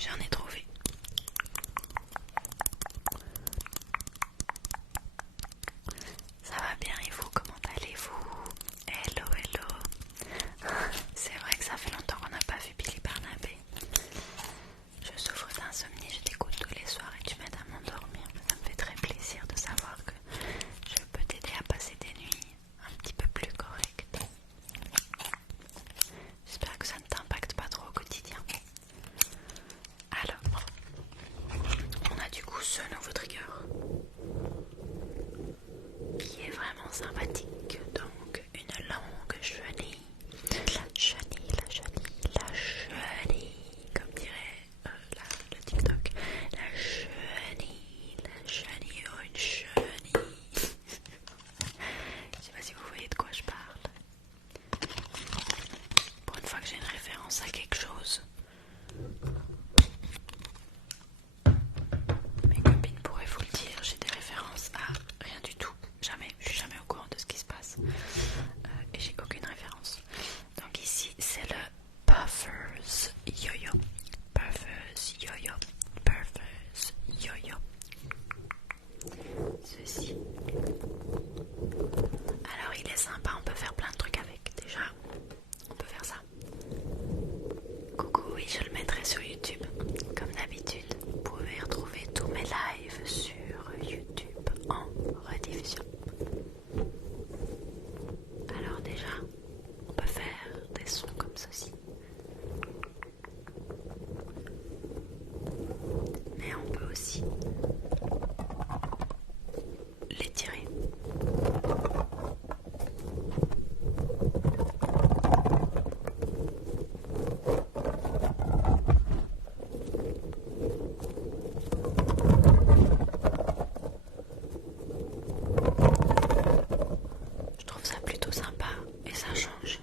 J'en ai trouvé. Ça va bien et vous, comment allez-vous? Hello, hello. C'est vrai que ça fait longtemps qu'on n'a pas vu Billy Barnabé. Je souffre d'insomnie, je t'écoute tous les soirs et tu m'aides à m'endormir. Ça me fait très plaisir de savoir que je peux t'aider à passer des nuits un petit peu plus correctes. J'espère que ça ne t'impacte pas trop au quotidien. Alors, on a du coup ce nouveau trigger qui est vraiment sympathique. Donc, une longue chenille. La chenille, la chenille, la chenille, comme dirait le TikTok. La chenille, oh une chenille. Je sais pas si vous voyez de quoi je parle. Pour une fois que j'ai une référence à quelque chose. Mes copines pourraient vous le dire, j'ai des références à rien du tout. Jamais, je suis jamais au courant de ce qui se passe. Et j'ai aucune référence. Donc ici, c'est le Puffers Yo-Yo. Puffers Yo-Yo. Puffers Yo-Yo. Ceci. Alors il est sympa, on peut faire plein de trucs avec. Déjà, on peut faire ça. Coucou, oui, je le mettrai sur YouTube. Comme d'habitude, vous pouvez retrouver tous mes lives sur YouTube en rediffusion. Alors déjà, on peut faire des sons comme ceci. Mais on peut aussi les tirer. Je trouve ça plutôt sympa et ça change.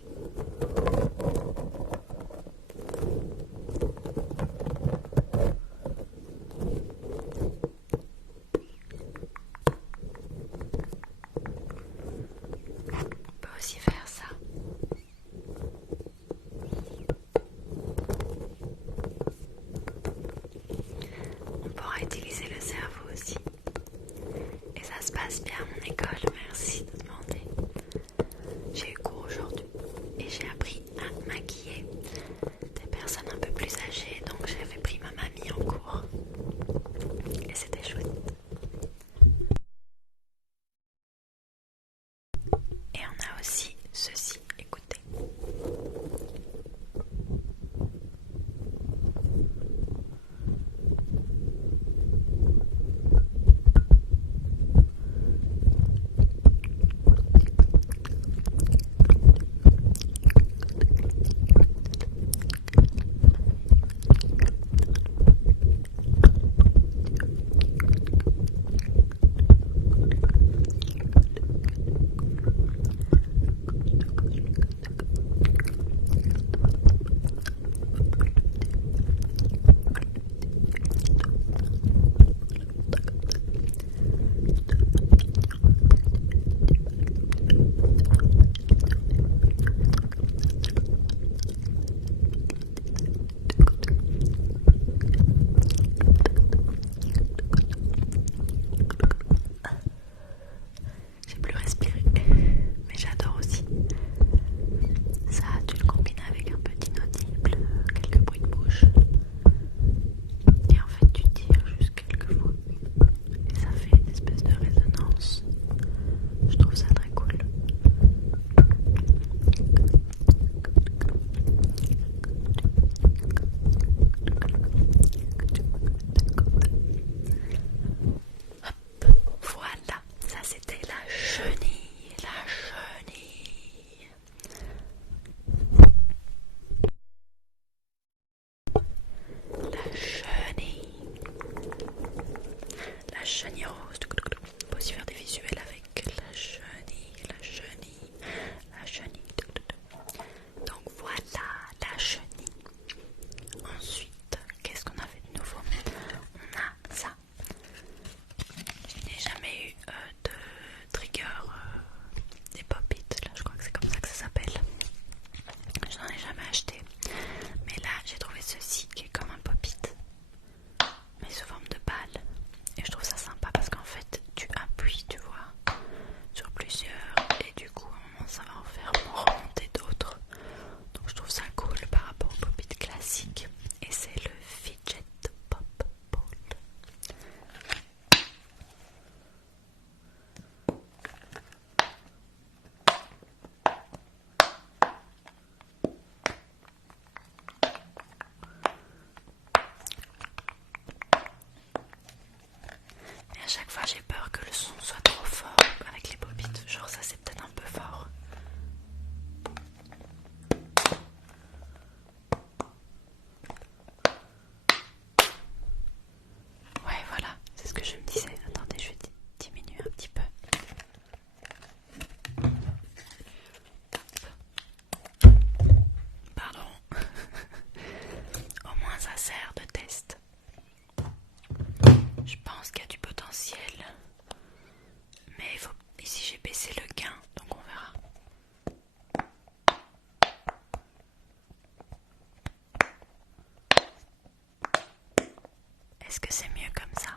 Est-ce que c'est mieux comme ça?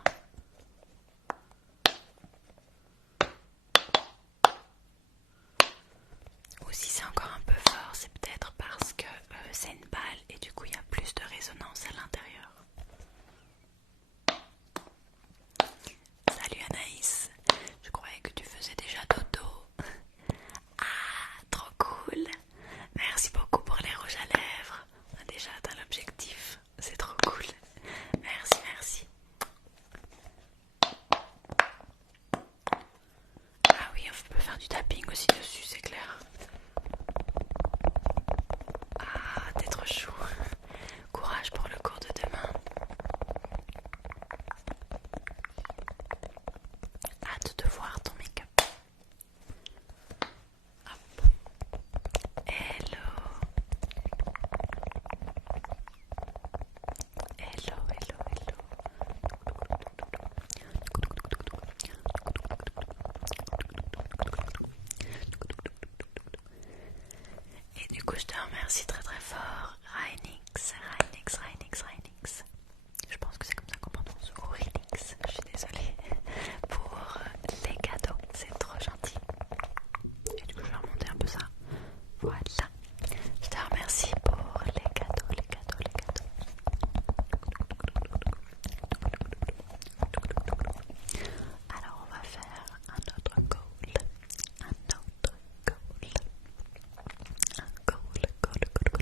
Ou si c'est encore un peu fort, c'est peut-être parce que c'est une balle et du coup il y a plus de résonance à l'intérieur. Salut Anaïs, je croyais que tu faisais déjà dodo. Ah, trop cool. Merci beaucoup pour les rouges à lèvres. On a déjà atteint l'objectif, c'est trop cool. Merci, merci. Ah oui, on peut faire du tapping aussi dessus, c'est clair. Ah, t'es trop chou. Courage pour le cours de demain. Hâte de voir ton make-up. Hop. Hello. Hello, hello, hello. Et du coup, je te remercie très très fort, Rainix, Rainix, Rainix, Rainix. Je pense que c'est comme ça qu'on prononce, ou Rainix, je suis désolée, pour les cadeaux, c'est trop gentil. Et du coup, je vais remonter un peu ça. Voilà. Je te remercie pour les cadeaux, les cadeaux, les cadeaux. Alors, on va faire un autre goal. Un autre goal. Un goal, goal, goal,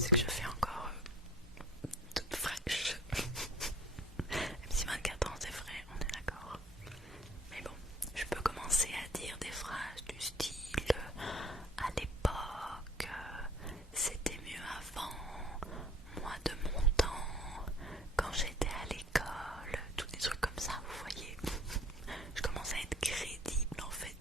c'est que je fais encore toute fraîche. Même si 24 ans c'est vrai, on est d'accord. Mais bon, je peux commencer à dire des phrases du style à l'époque, c'était mieux avant, moi de mon temps, quand j'étais à l'école, tous des trucs comme ça, vous voyez. Je commence à être crédible en fait.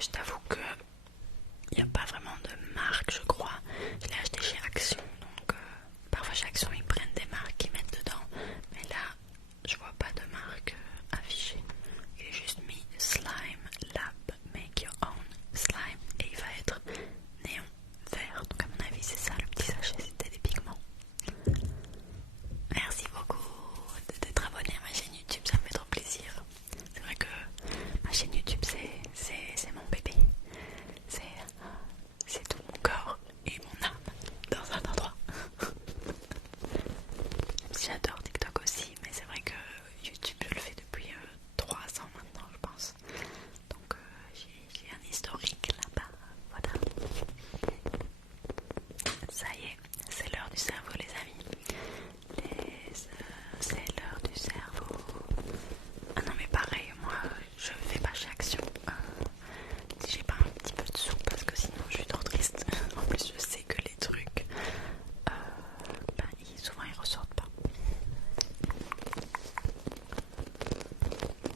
je t'avoue que il n'y a pas vraiment de marque, je crois. Je l'ai acheté chez Action, donc parfois chez Action ils prennent des marques qu'ils mettent dedans, mais là je vois pas de marque affichée. Il est juste mis Slime Lab Make Your Own Slime et il va être néon vert. Donc à mon avis c'est ça le petit sachet, c'était des pigments. Merci beaucoup d'être abonné à ma chaîne YouTube, ça me fait trop plaisir. C'est vrai que ma chaîne YouTube c'est mon bébé. C'est tout mon corps et mon âme dans un endroit. J'adore TikTok aussi, mais c'est vrai que YouTube je le fais depuis 3 ans maintenant je pense. Donc j'ai un historique là-bas, voilà. Ça y est, c'est l'heure du cerveau les amis. C'est l'heure du cerveau. Ah non mais pareil, moi je fais pas chez Action. Si j'ai pas un petit peu de sous parce que sinon je suis trop triste. En plus je sais que les trucs souvent ils ressortent pas.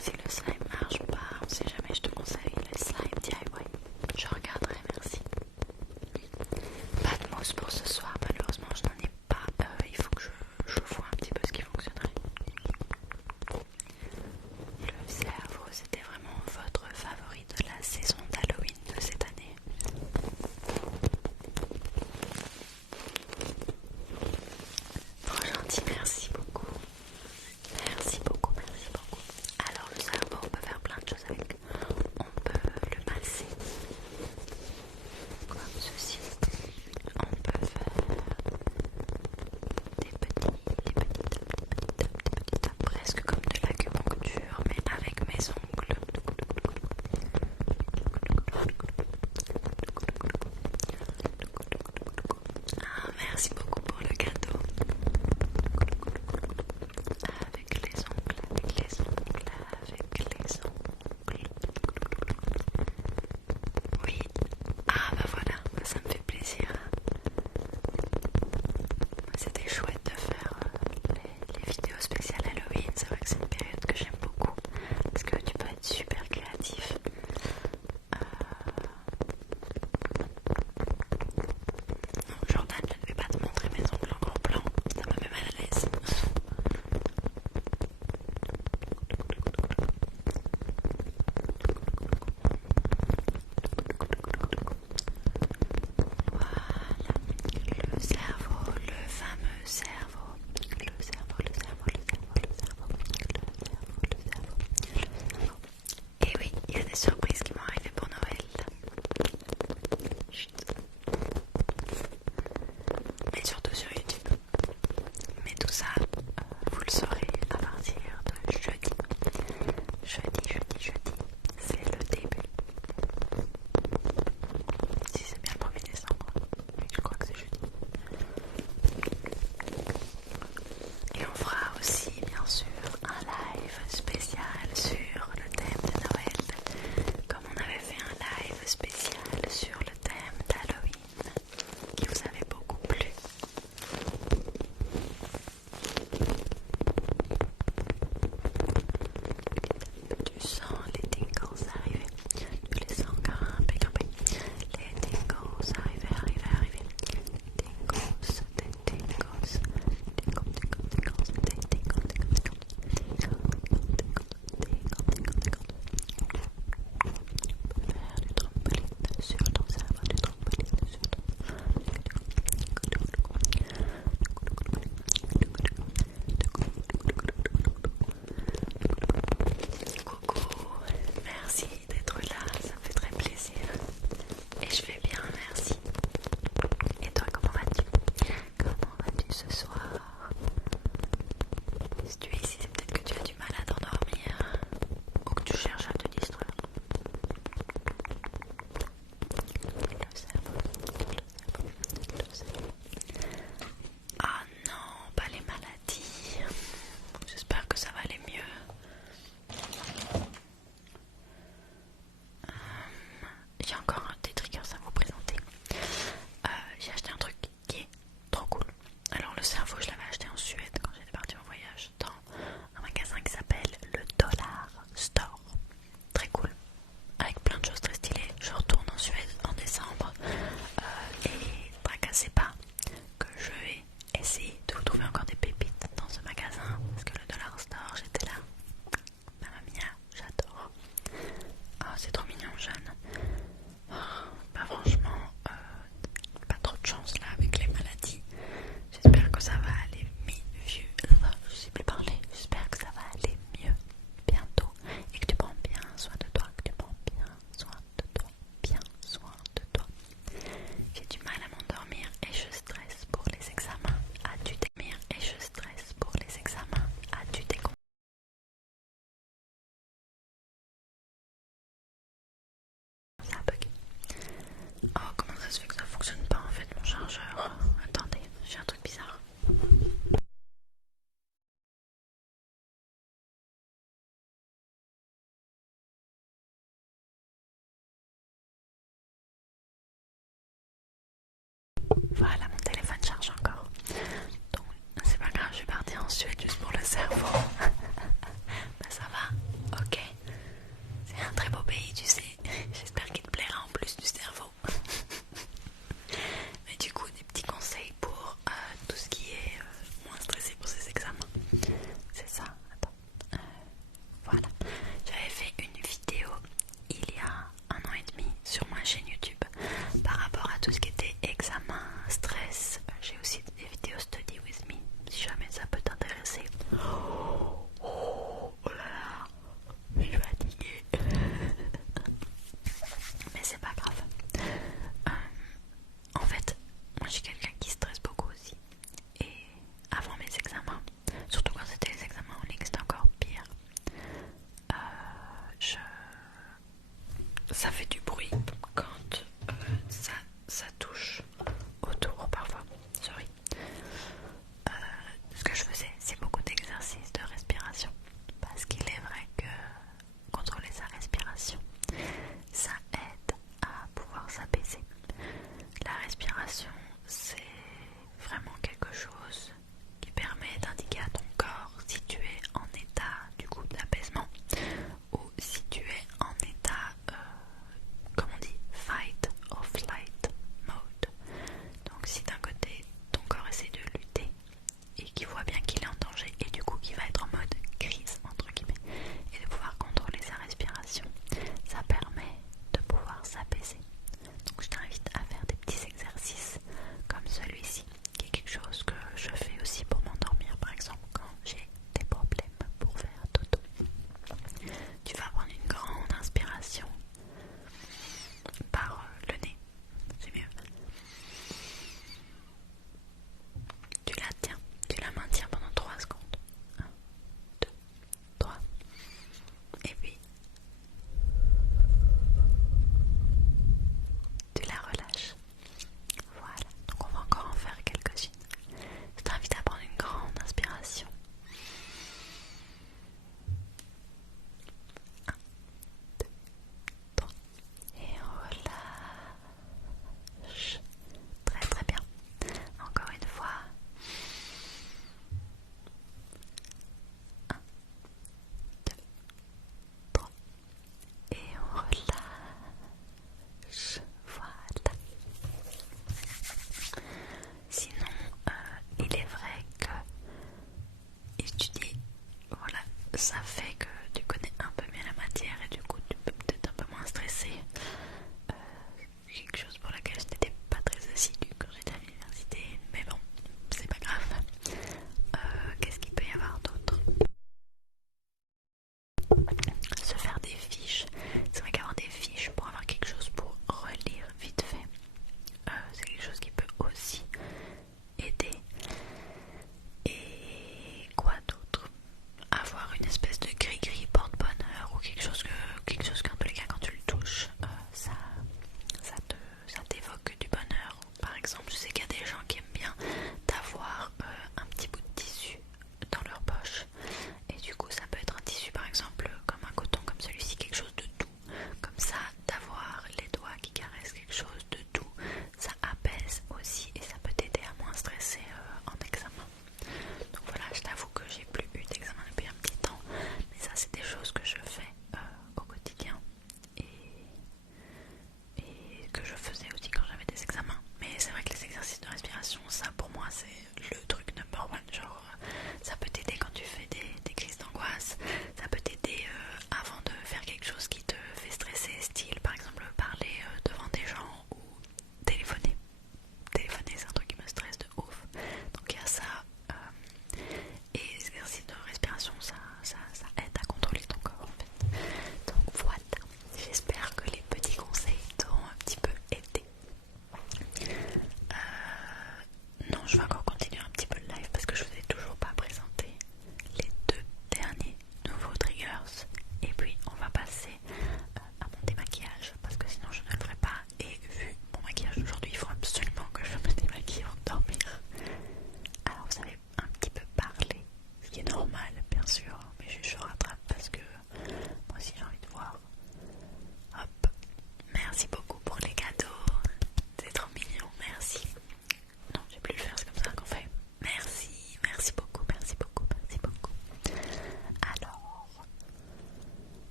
Si le slime marche pas, on sait jamais, je te conseille le slime DIY. Je regarderai, merci. Pas de mousse pour ce soir, malheureusement je n'en ai pas. Il faut que je vois un petit peu ce qui fonctionnerait. Le cerveau, c'était vraiment votre favori de la saison d'Halloween de cette année. Trop gentil, merci beaucoup. Merci beaucoup, merci beaucoup. Alors le cerveau, on peut faire plein de choses avec. On peut le masser, comme ceci. On peut faire des petits tapes, presque comme de l'acupuncture, mais avec mes ongles. Ah, merci beaucoup pour le cadeau. Avec les ongles, avec les ongles, avec les ongles. Oui. Ah bah voilà, ça me fait plaisir. C'était chouette de faire les vidéos spéciales Halloween. C'est vrai que c'est une période que j'aime beaucoup parce que tu peux être super créatif. Jordan, je ne vais pas te montrer mes ongles en gros plan, ça me met mal à l'aise. Voilà, le cerveau, le fameux cerveau. Le cerveau, le cerveau, le cerveau, le cerveau, le cerveau, le cerveau. Et oui, il y a des surprises qui vont arriver pour Noël. Chut. Mais surtout sur YouTube. Mais tout ça, vous le saurez à partir de jeudi. Jeudi, c'est le début. Si c'est bien le 1er décembre, mais je crois que c'est jeudi. Et on fera aussi, bien sûr, un live spécial sur le thème de Noël, comme on avait fait un live spécial sur le thème d'Halloween, qui vous avait beaucoup plu. Tu sens les tingles arriver, tu les sens grimper. Les tingles arriver. Tingles, des tingles. Faire du trampoline sur ton cerveau, du trampoline sur ton coucou, merci d'être là, ça me fait très plaisir. Et je vais bien, merci. Et toi, comment vas-tu? Comment vas-tu ce soir? Si tu es ici, c'est peut-être que tu as du mal à t'endormir ou que tu cherches à te distraire. Le cerveau, le cerveau. Ah non, pas les maladies. J'espère que ça va aller mieux. J'ai encore des triggers à vous présenter. J'ai acheté un truc qui est trop cool. Alors le cerveau, je l'avais acheté en Suède quand j'étais partie en voyage dans un magasin qui s'appelle le Dollar Store. ça fait du bruit quand ça touche autour parfois. Sorry. Ce que je faisais, c'est beaucoup d'exercices de respiration. Parce qu'il est vrai que contrôler sa respiration, ça aide à pouvoir s'apaiser. La respiration, c'est vraiment quelque chose qui permet d'indiquer à ton corps si tu es en état du coup d'apaisement ou si tu es en état, comme on dit,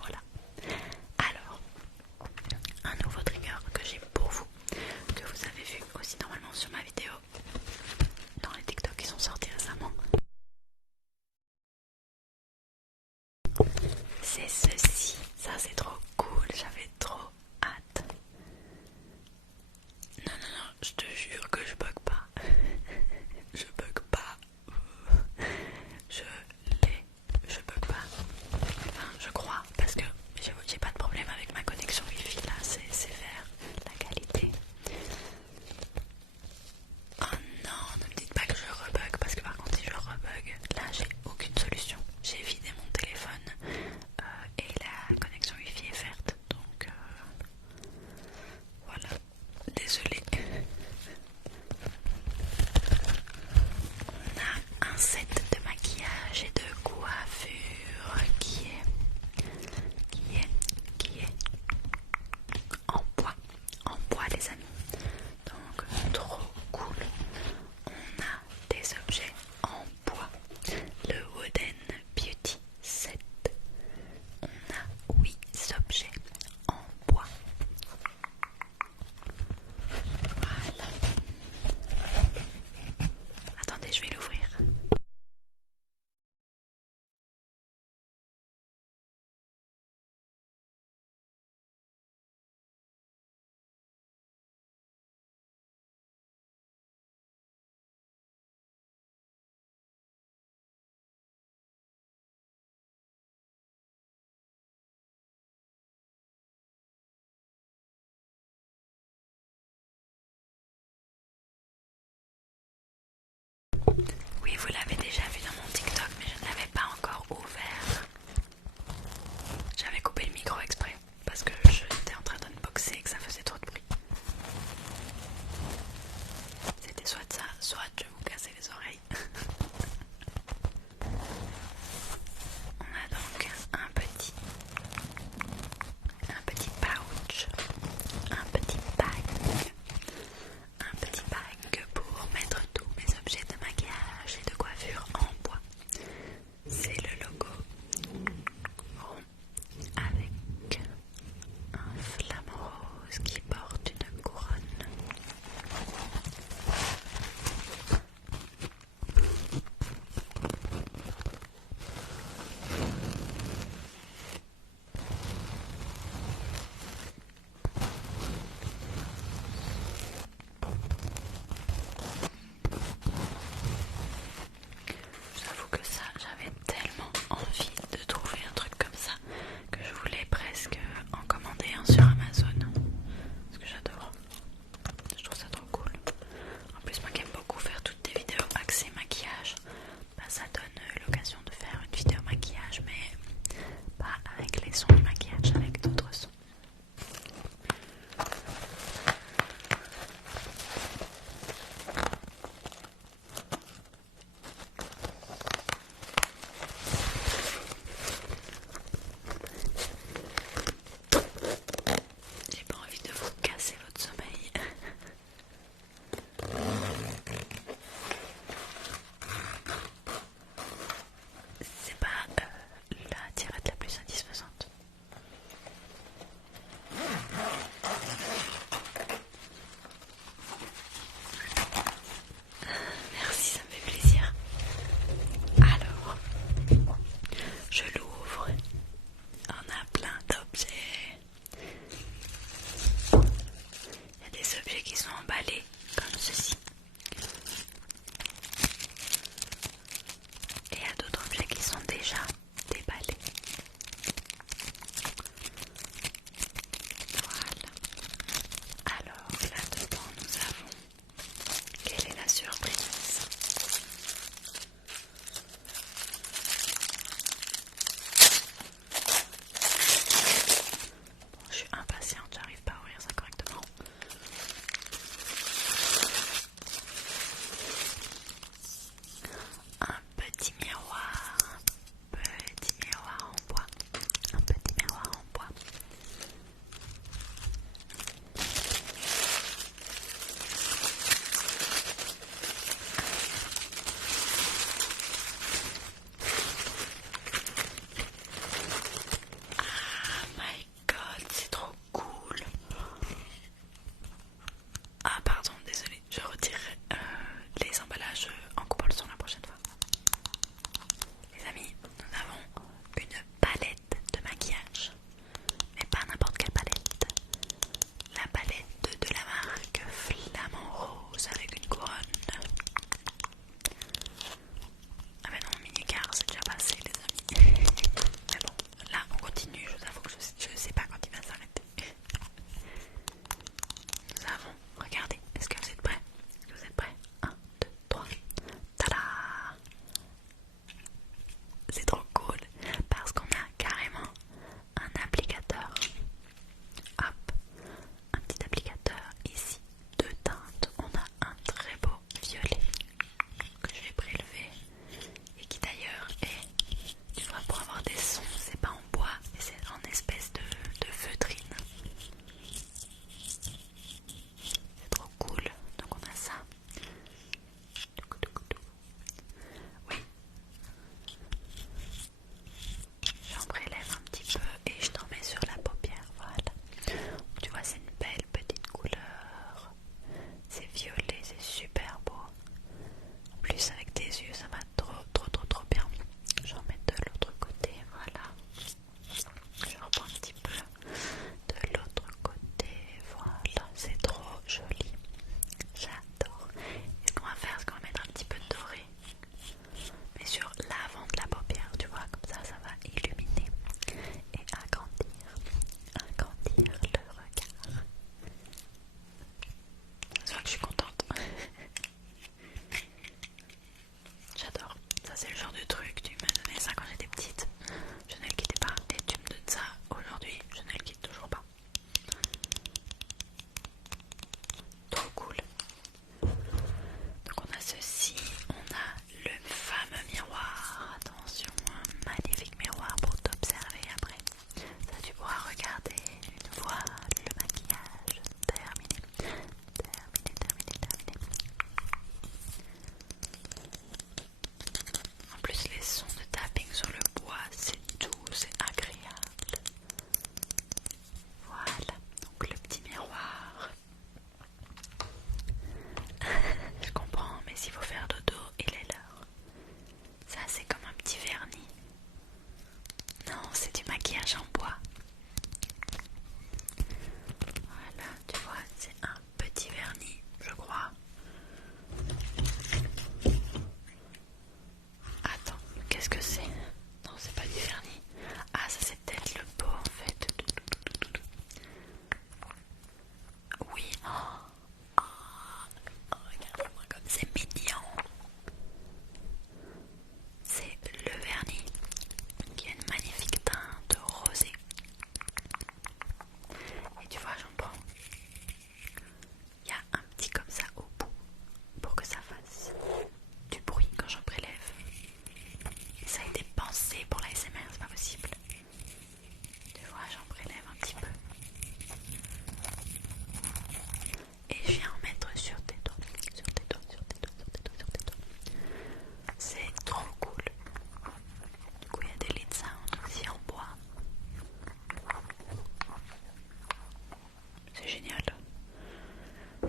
Voilà. Alors, un nouveau trigger que j'ai pour vous, que vous avez vu aussi normalement sur ma vidéo, dans les TikTok qui sont sortis récemment. C'est ceci, ça c'est trop cool, j'avais trop hâte. Non, non, non, je te jure que je bug pas. Je bug pas. Je l'ai, je bug pas. Enfin, je crois, parce que j'ai pas de problème avec ma connexion Wi-Fi là, c'est vert, la qualité. Oh non, ne me dites pas que je rebug, parce que par contre si je rebug, là j'ai aucune solution. J'ai vidé mon téléphone et la connexion Wi-Fi est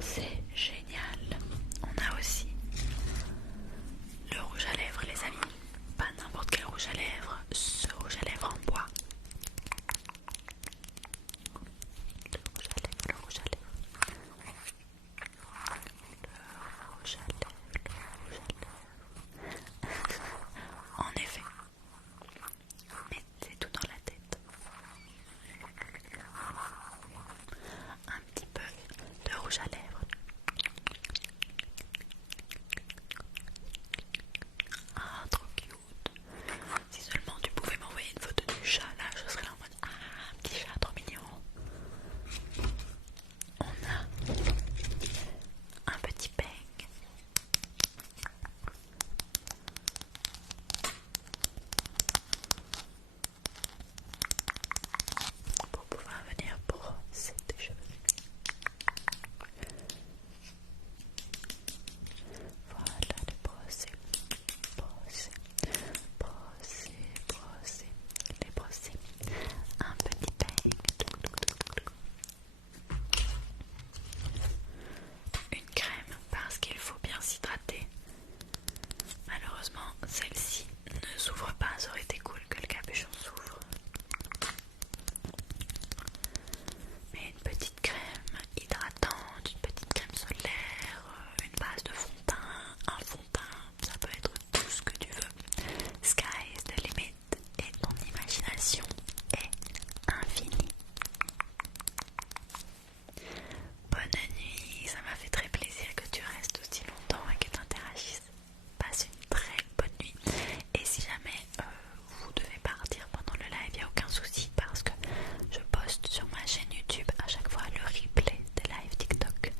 c'est génial. On a aussi le rouge à lèvres les amis, pas n'importe quel rouge à lèvres, ce rouge à lèvres en bois. Le rouge à lèvres, le rouge à lèvres, le rouge à lèvres. En effet, mettez tout dans la tête. Un petit peu de rouge à lèvres. Ah, trop cute. Si seulement tu pouvais m'envoyer une photo du chat, là, je serais là en mode ah, un petit chat trop mignon. On a un petit peigne. Pour pouvoir venir brosser tes cheveux. Voilà, les brosser, brosser, brosser, brosser, les brosser. Un petit peigne. Une crème parce qu'il faut bien s'hydrater. Malheureusement, celle-ci ne s'ouvre pas. Ça aurait été cool que le capuchon s'ouvre. Mais une petite crème hydratante, une petite crème solaire, une base de fond de teint, un fond de teint, ça peut être tout ce que tu veux. Sky is the limit et ton imagination est infinie. Bonne nuit, ça m'a fait très plaisir que tu restes aussi longtemps et que tu interagisses. Passe une très bonne nuit. Et si jamais vous devez partir pendant le live, il n'y a aucun souci parce que je poste sur ma chaîne YouTube à chaque fois le replay des lives TikTok.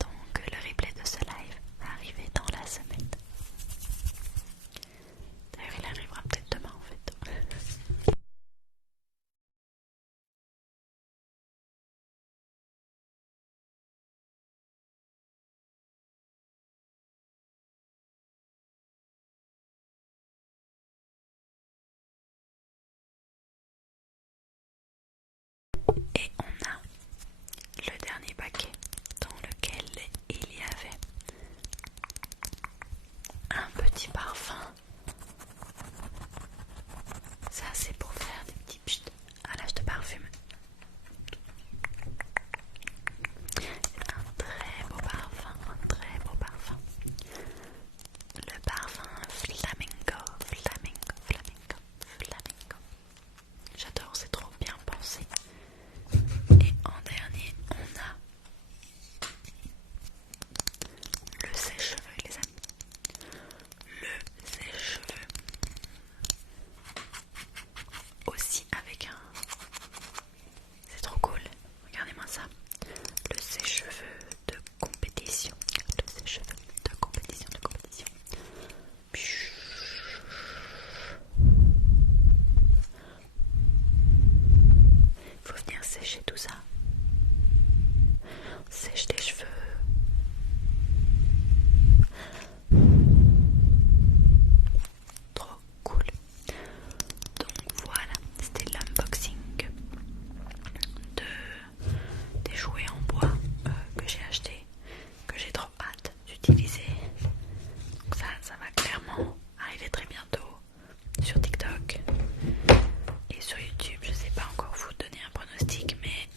Donc le replay de ce live va arriver dans la semaine. D'ailleurs il arrivera peut-être demain en fait. Et on a le dernier paquet dans lequel il y avait un petit parfum. Ça c'est pour faire des petits pchit à l'âge de parfum. C'est un très beau parfum, un très beau parfum. Le parfum Flamingo, Flamingo, Flamingo, Flamingo. J'adore, c'est trop bien pensé. Et en dernier, on a le sèche-cheveux, les amis. Le sèche-cheveux. Aussi avec un... C'est trop cool. Regardez-moi ça. Le sèche-cheveux de compétition. Le sèche-cheveux de compétition, de compétition. Il faut venir sécher tout ça. On sèche les cheveux. Trop cool. Donc voilà, c'était l'unboxing des jouets en bois que j'ai acheté, que j'ai trop hâte d'utiliser. Donc ça va clairement arriver très bientôt sur TikTok et sur YouTube. Je sais pas encore vous donner un pronostic, mais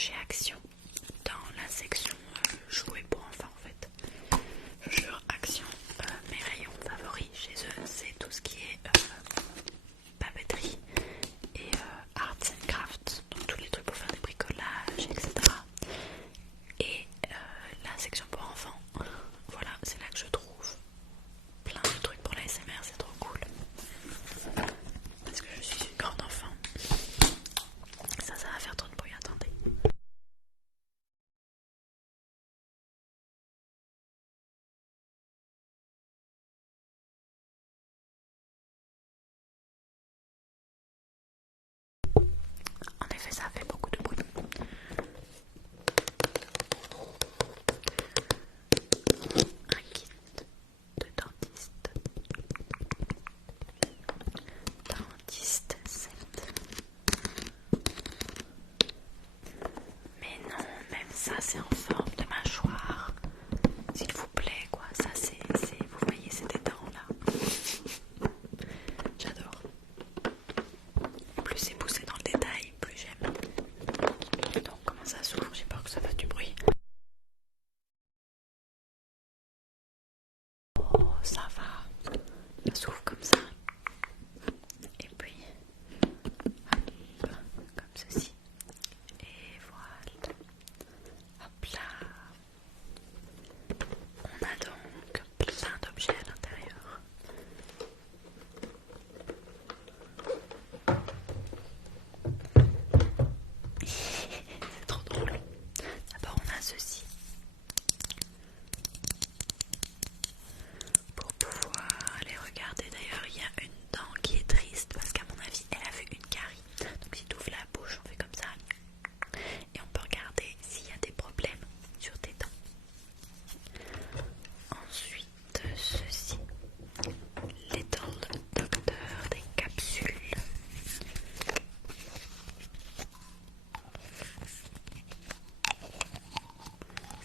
chez Action, dans la section jouets pour enfants en fait. Je jure, Action, mes rayons favoris chez eux, c'est tout ce qui est papeterie et arts and crafts, donc tous les trucs pour faire des bricolages, etc. Et la section pour enfants, voilà, c'est là que je trouve plein de trucs pour la SMR, c'est trop cool. Parce que je suis une grande enfant. Ça va faire trop de bruit, attendez. En effet, ça fait beaucoup de bruit. Un kit de dentiste. Dentiste 7. Mais non, même ça c'est en forme de mâchoire. S'il vous plaît, quoi. Ça c'est vous voyez, c'est des dents là. J'adore. Plus c'est poussé dans le détail, plus j'aime. Donc comment ça s'ouvre? J'ai peur que ça fasse du bruit. Oh, ça va. Ça s'ouvre comme ça. Et puis, hop, comme ceci. Et voilà. Hop là. On a donc plein d'objets à l'intérieur. C'est trop drôle. D'abord on a ceci. Pour pouvoir les regarder, d'ailleurs il y a une dent qui est triste parce qu'à mon avis elle a vu une carie. Donc si tu ouvres la bouche on fait comme ça et on peut regarder s'il y a des problèmes sur tes dents. Ensuite ceci, Little Doctor, des capsules.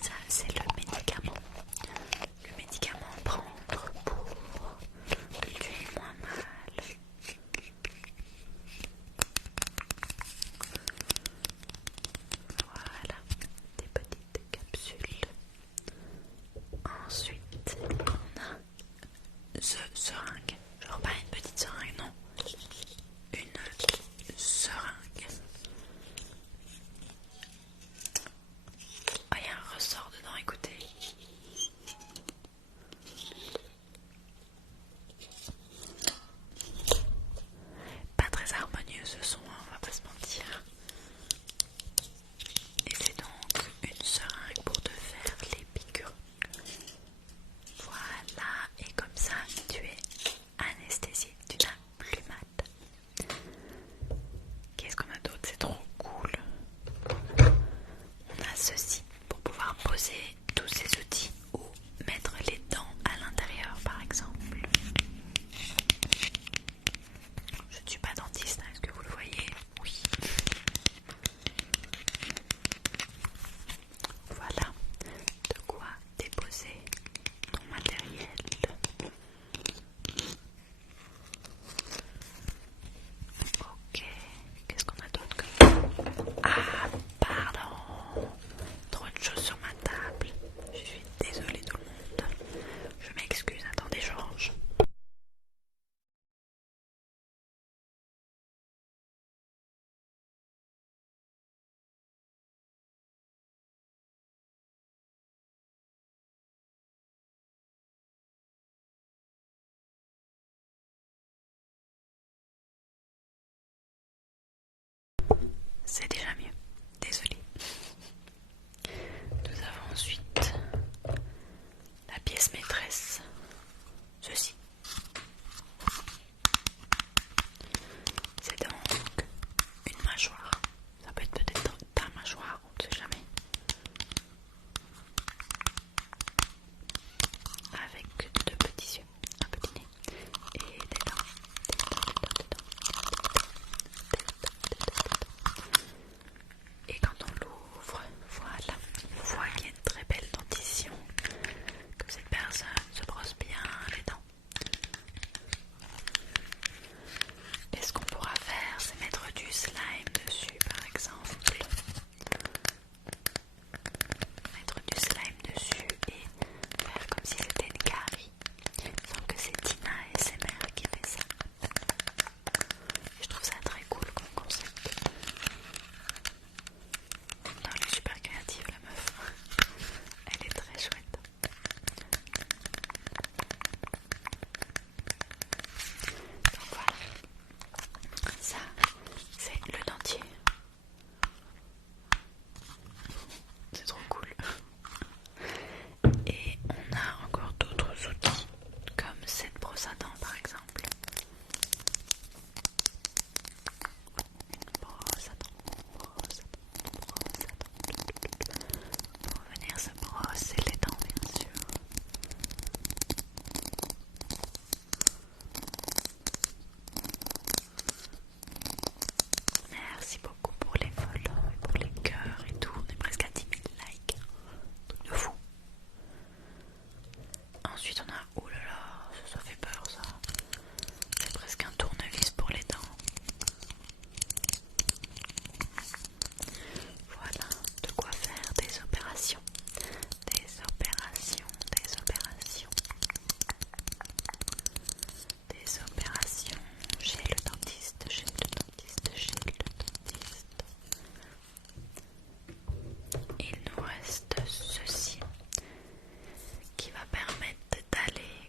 Ça c'est le médicament à prendre pour que tu aies moins mal. Voilà, des petites capsules. Ensuite, on a seringue. Genre pas une petite seringue, non. Une seringue. Ah, il y a un ressort dedans, écoutez. Pas très harmonieux ce son, hein, on va pas se mentir. Et c'est donc une seringue pour te faire les piqûres. Voilà, et comme ça tu es anesthésié, tu n'as plus mal. Qu'est-ce qu'on a d'autre? C'est trop cool. On a ceci pour pouvoir poser tous ces outils ou mettre les dents à l'intérieur par exemple. Je ne suis pas dentiste, hein, est-ce que vous le voyez? Oui. Voilà, de quoi déposer ton matériel. Ok, qu'est-ce qu'on a d'autre comme... Ah, pardon. Trop de choses sur ma table. Je suis désolée tout le monde. Je m'excuse, attendez, je range. C'est déjà mieux. Désolée. Nous avons ensuite la pièce maîtresse. Ceci. C'est donc une mâchoire. Ça peut être peut-être ta mâchoire, on ne sait jamais. Avec deux petits yeux, un petit nez et des dents. ensuite on a, oulala, ça fait peur ça. C'est presque un tournevis pour les dents. Voilà, de quoi faire des opérations. Des opérations, des opérations. Des opérations chez le dentiste, chez le dentiste, chez le dentiste. Il nous reste ceci qui va permettre d'aller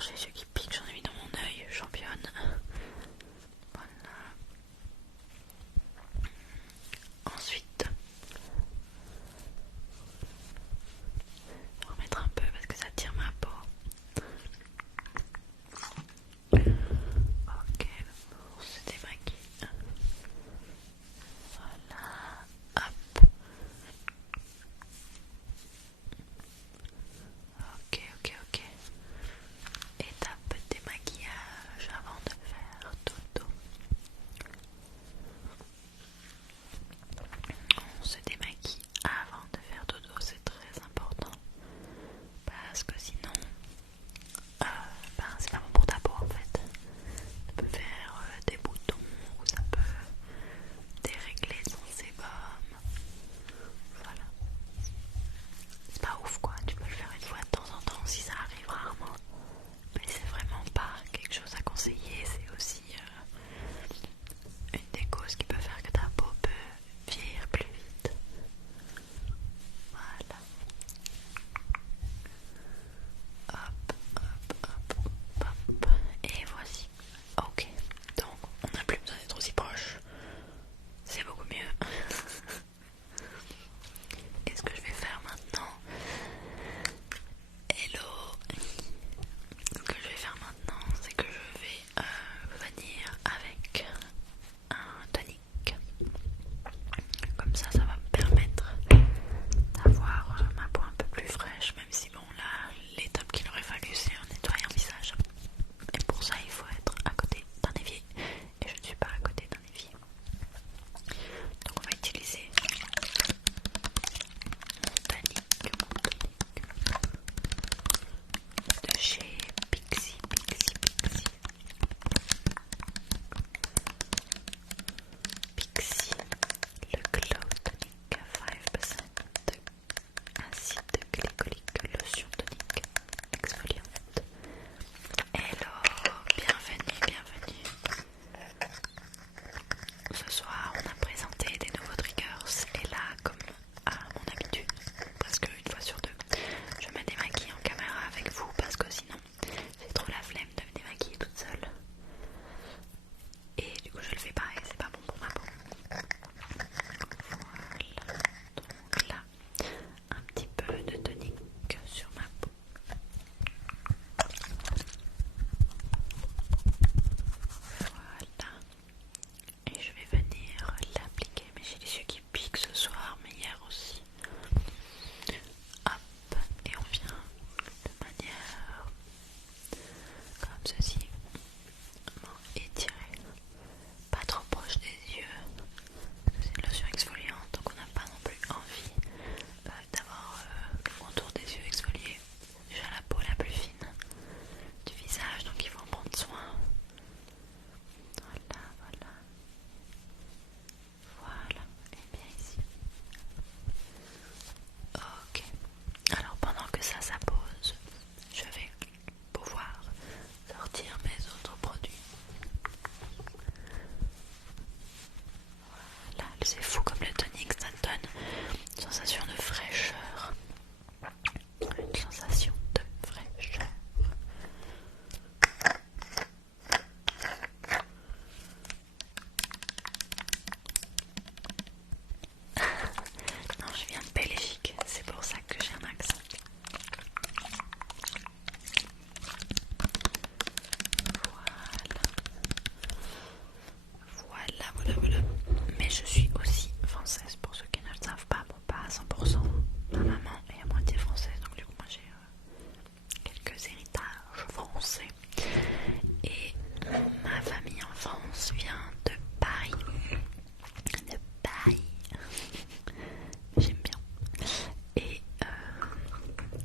Alors j'ai ceux qui piquent, j'en ai mis dans mon œil, championne. Voilà. Ensuite, je vais remettre un peu parce que ça tire ma peau. Ok, on se démaquille. Voilà, hop. Ok. Étape démaquillage avant de faire dodo. On se démaquille avant de faire dodo, c'est très important. Parce que sinon, c'est pas bon pour ta peau en fait. Ça peut faire des boutons ou ça peut dérégler ton sébum. Voilà. C'est pas ouf quoi, tu peux le faire une fois de temps en temps si ça arrive rarement. Mais c'est vraiment pas quelque chose à conseiller, c'est aussi une des causes qui peut faire que ta peau peut vieillir plus vite. Voilà. Hop. Et voici. Ok, donc on n'a plus besoin d'être aussi proche. C'est beaucoup mieux. Et ce que je vais faire maintenant, hello. Ce que je vais faire maintenant, c'est que je vais venir avec un tonique. Comme ça va me permettre d'avoir ma peau un peu plus fraîche, même si bon là, l'étape qu'il aurait fallu c'est un nettoyant visage. Et pour ça, il faut être à côté d'un évier. Et je ne suis pas à côté d'un évier. Donc on va utiliser mon tonique de chez Pixi. Pixi, le Glow Tonic 5% acide glycolique, lotion tonique exfoliante. Hello, bienvenue. Ce soir, on a présenté des nouveaux triggers et là, comme à mon habitude, presque une fois sur deux, je me démaquille en caméra avec vous parce que sinon, j'ai trop la flemme de me démaquiller toute seule. Et du coup, je le fais pareil, c'est pas bon pour ma peau. Voilà, donc là, un petit peu de tonique sur ma peau. Voilà. Et je vais venir l'appliquer, mais j'ai les yeux qui piquent ce soir, mais hier aussi. Hop, et on vient de manière comme ceci, étirer, pas trop proche des yeux, parce que c'est une lotion exfoliante, donc on n'a pas non plus envie d'avoir le contour des yeux exfoliés. J'ai la peau la plus fine du visage, donc il faut en prendre soin. Voilà, et bien ici. Ok, alors pendant que ça pose, je vais pouvoir sortir mes autres produits. Voilà, c'est fou comme le tonique, ça te donne une sensation de fraîcheur. Une sensation de fraîcheur. Non, je viens de Belgique, c'est pour ça que j'ai un accent. Voilà. Mais je suis aussi française pour ceux qui ne le savent pas. Bon, pas à 100%. Ma maman est à moitié française, donc du coup, moi j'ai quelques héritages français. Et ma famille en France vient de Paris. De Paris. J'aime bien. Et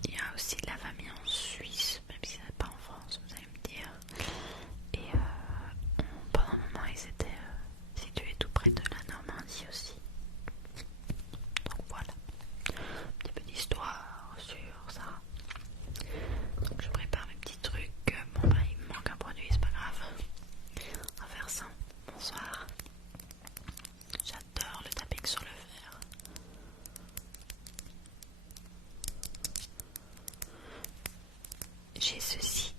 il y a aussi de la famille en Suisse, même si c'est pas en France, vous allez me dire. Et pendant un moment, ils étaient situés tout près de la Normandie aussi. Donc voilà, un petit peu d'histoire sur ça. Donc je prépare mes petits trucs. Bon bah il me manque un produit, c'est pas grave. On va faire ça. Bonsoir. J'adore le tapping sur le verre. J'ai ceci